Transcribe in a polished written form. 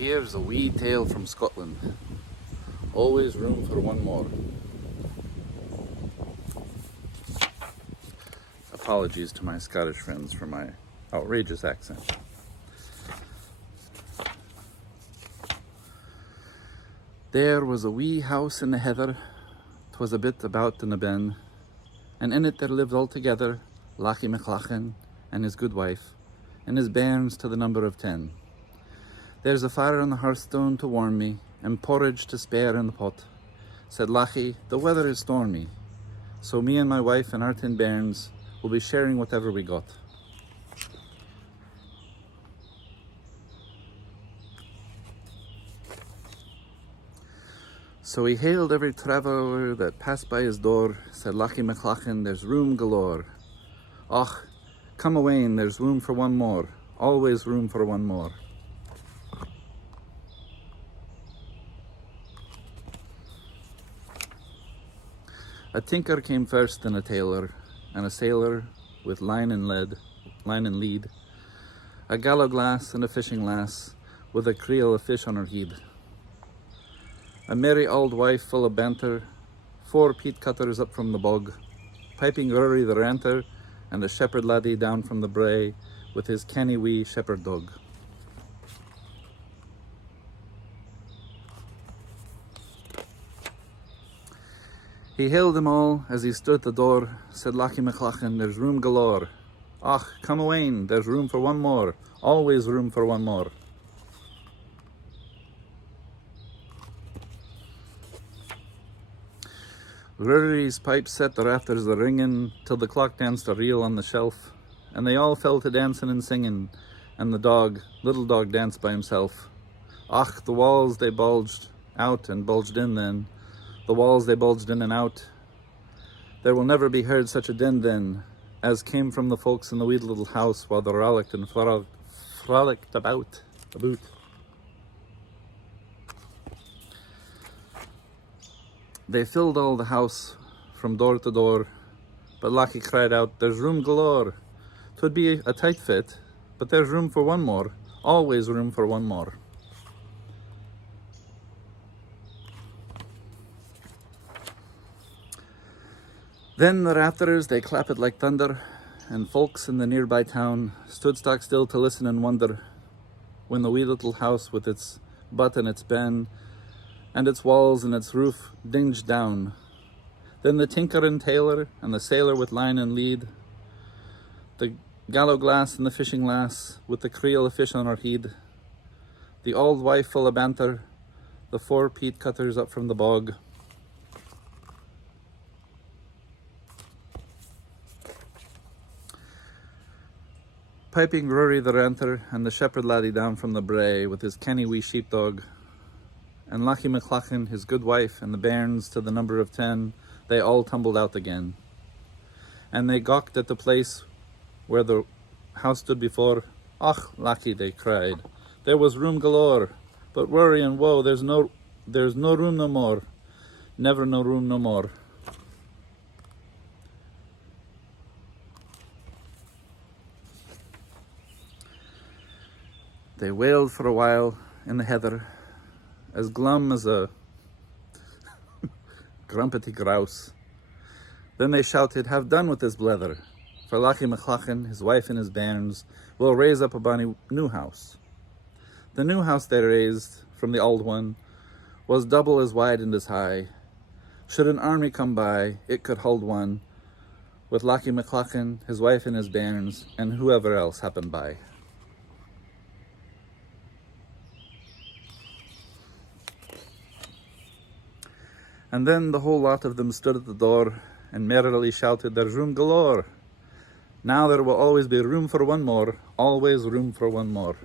Here's a wee tale from Scotland. Always room for one more. Apologies to my Scottish friends for my outrageous accent. There was a wee house in the heather, 'twas a bit about in a ben, and in it there lived altogether Lachie McLachan and his good wife, and his bairns to the number of 10. There's a fire on the hearthstone to warm me, and porridge to spare in the pot. Said Lachie, the weather is stormy, so me and my wife and our 10 bairns will be sharing whatever we got. So he hailed every traveller that passed by his door. Said Lachie McLachan, there's room galore. Och, come away, and there's room for one more. Always room for one more. A tinker came first, and a tailor, and a sailor with line and lead, a gallow glass and a fishing lass, with a creel of fish on her head. A merry old wife full of banter, 4 peat cutters up from the bog, piping Rory the ranter, and a shepherd laddie down from the brae, with his canny wee shepherd dog. He hailed them all as he stood at the door. Said Lachie McLachan, there's room galore. Och, come away, there's room for one more. Always room for one more. Rory's pipe set the rafters a ringing, till the clock danced a reel on the shelf, and they all fell to dancing and singing, and the little dog danced by himself. Och, the walls they bulged out and bulged in then, the walls they bulged in and out. There will never be heard such a din then, as came from the folks in the wee little house while they rollicked and frolicked about. They filled all the house from door to door, but Lachie cried out, there's room galore. 'Twould be a tight fit, but there's room for one more. Always room for one more. Then the rafters they clapped like thunder, and folks in the nearby town stood stock still to listen and wonder, when the wee little house with its butt and its ben, and its walls and its roof dinged down. Then the tinker and tailor, and the sailor with line and lead, the gallow glass and the fishing lass, with the creel of fish on her head, the old wife full of banter, the 4 peat cutters up from the bog, piping Rory the ranter, and the shepherd laddie down from the brae, with his canny wee sheepdog, and Lachie McLachan, his good wife, and the bairns to the number of 10, they all tumbled out again. And they gawked at the place where the house stood before. Och, Lachie, they cried, there was room galore, but worry and woe, there's no room no more. Never no room no more. They wailed for a while in the heather, as glum as a grumpety grouse. Then they shouted, have done with this blether, for Lachie McLachan, his wife and his bairns, will raise up a bonny new house. The new house they raised from the old one was double as wide and as high. Should an army come by, it could hold one, with Lachie McLachan, his wife and his bairns, and whoever else happened by. And then the whole lot of them stood at the door and merrily shouted, there's room galore. Now there will always be room for one more, always room for one more.